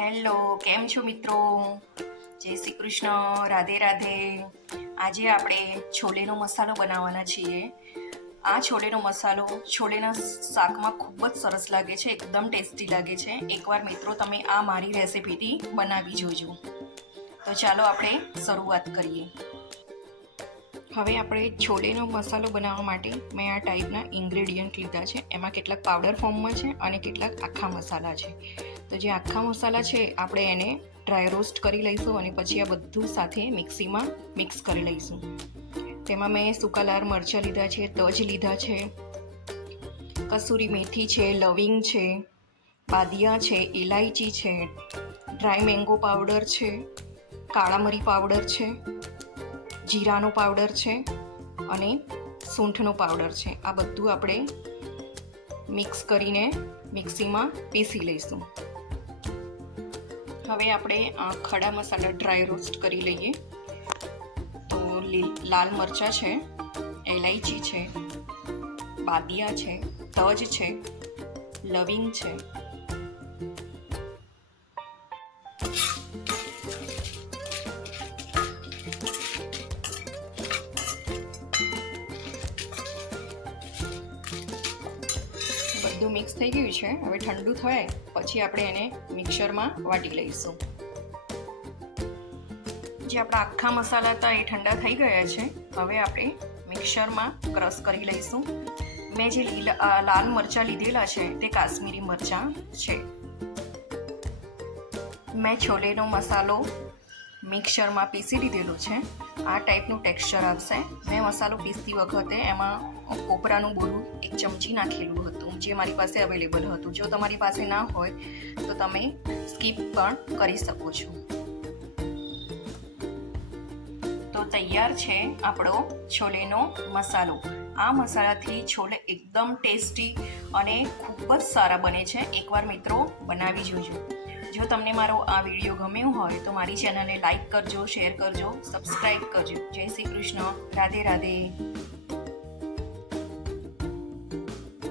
Hello, કેમ છો મિત્રો? જય શ્રી કૃષ્ણ, રાધે રાધે. આજે આપણે છોલેનો મસાલો બનાવવાના છીએ. આ છોલેનો મસાલો છોલેના શાકમાં ખૂબ જ સરસ લાગે છે, એકદમ ટેસ્ટી લાગે છે. એકવાર મિત્રો તમે આ મારી રેસિપીથી બનાવી જોજો. તો ચાલો આપણે શરૂઆત કરીએ. હવે આપણે છોલેનો મસાલો બનાવવા માટે મેં આ ટાઈપના ઇન્ગ્રેડિયન્ટ લીધા છે. એમાં કેટલાક પાવડર ફોર્મમાં છે અને કેટલાક આખા મસાલા છે. તો જે આખા મસાલા છે, આપણે એને ડ્રાય રોસ્ટ કરી લઈશું અને પછી આ બધું સાથે મિક્સીમાં મિક્સ કરી લઈશું. તેમાં મેં સૂકા લાલ મરચાં લીધા છે, તજ લીધા છે, કસૂરી મેથી છે, લવિંગ છે, બાદિયા છે ઇલાયચી છે ડ્રાય મેંગો પાવડર છે, કાળા મરી પાવડર છે, જીરાનો પાવડર છે અને સૂંઠનો પાવડર છે. આ બધું આપણે મિક્સ કરીને મિક્સીમાં પીસી લઈશું. હવે આપણે ખડા મસાલા ડ્રાય રોસ્ટ કરી લઈએ. તો લાલ મરચાં છે એલાયચી છે, બાદિયા છે, તજ છે, લવિંગ છે બધું મિક્સ થઈ ગયું છે. હવે ઠંડુ થાય, પછી આપણે એને મિક્સરમાં વાટી લઈશું. જે આપણા આખા મસાલા હતા એ ઠંડા થઈ ગયા છે. હવે આપણે મિક્સરમાં ક્રશ કરી લઈશું. મેં જે લીલા લાલ મરચાં લીધેલા છે, તે કાશ્મીરી મરચાં છે. મેં છોલેનો મસાલો મિક્સરમાં પીસી લીધેલું છે. આ ટાઈપનું ટેક્સચર આવશે. મેં મસાલો પીસતી વખતે એમાં કોપરાનું બોરું એક ચમચી નાખેલું હતું, જે મારી પાસે અવેલેબલ હતું. જો તમારી પાસે ના હોય, તો તમે સ્કીપ પણ કરી શકો છો. તો તૈયાર છે આપણો છોલેનો મસાલો. આ મસાલાથી છોલે એકદમ ટેસ્ટી અને ખૂબ જ સારા બને છે. એકવાર મિત્રો બનાવી જોજો. જો તમને મારો આ વીડિયો ગમ્યો હોય તો મારી ચેનલને લાઈક કરજો શેર કરજો સબસ્ક્રાઈબ કરજો. જય શ્રી કૃષ્ણ. રાધે રાધે.